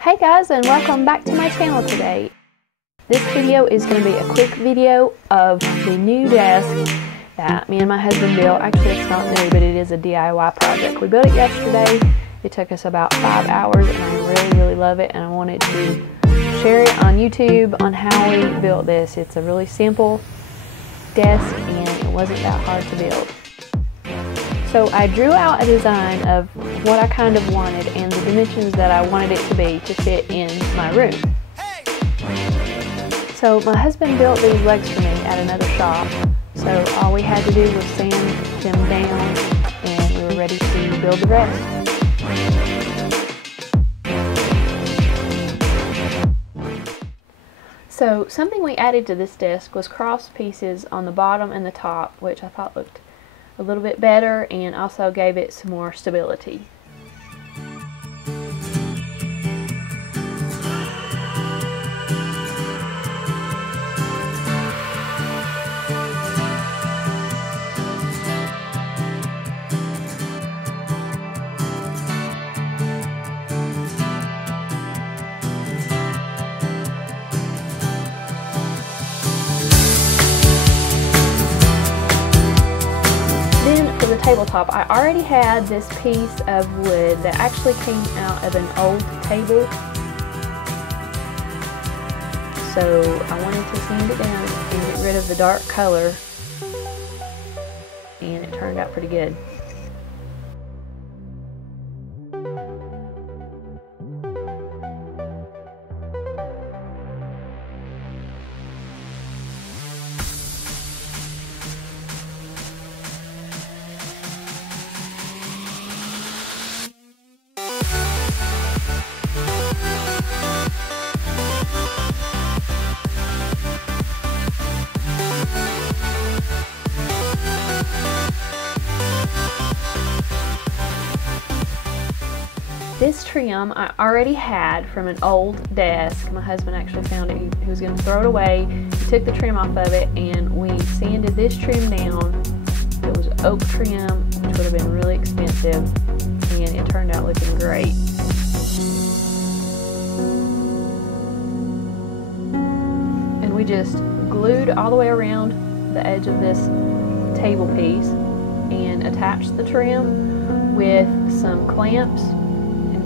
Hey guys, and welcome back to my channel today. This video is going to be a quick video of the new desk that me and my husband built. Actually, it's not new, but it is a DIY project. We built it yesterday. It took us about 5 hours, and I really love it, and I wanted to share it on YouTube on how we built this. It's a really simple desk, and it wasn't that hard to build. So I drew out a design of what I kind of wanted and the dimensions that I wanted it to be to fit in my room. So my husband built these legs for me at another shop. So all we had to do was sand them down and we were ready to build the rest. So something we added to this desk was cross pieces on the bottom and the top, which I thought looked a little bit better and also gave it some more stability. The tabletop, I already had this piece of wood that actually came out of an old table, so I wanted to sand it down and get rid of the dark color, and it turned out pretty good. This trim I already had from an old desk. My husband actually found it. He was going to throw it away. He took the trim off of it and we sanded this trim down. It was oak trim, which would have been really expensive, and it turned out looking great. And we just glued all the way around the edge of this table piece and attached the trim with some clamps.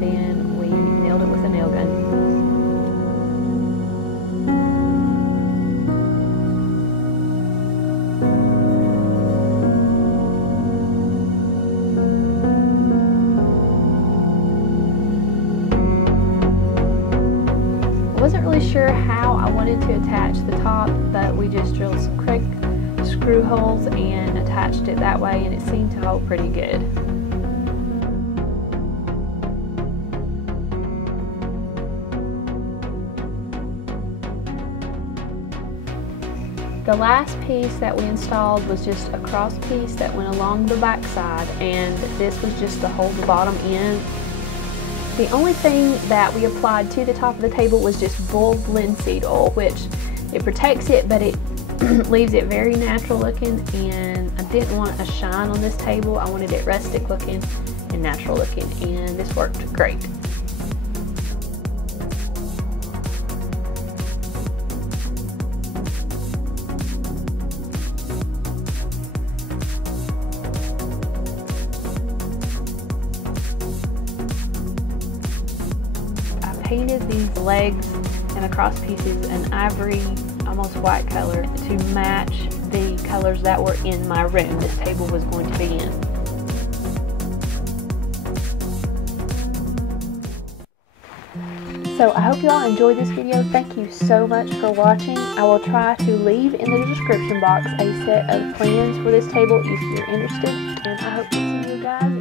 Then we nailed it with a nail gun. I wasn't really sure how I wanted to attach the top, but we just drilled some quick screw holes and attached it that way, and it seemed to hold pretty good. The last piece that we installed was just a cross piece that went along the back side, and this was just to hold the bottom end. The only thing that we applied to the top of the table was just bull linseed oil, which it protects it, but it leaves it very natural looking, and I didn't want a shine on this table. I wanted it rustic looking and natural looking, and this worked great. Painted these legs and the cross pieces an ivory, almost white color to match the colors that were in my room this table was going to be in. So I hope you all enjoyed this video. Thank you so much for watching. I will try to leave in the description box a set of plans for this table if you're interested, and I hope to see you guys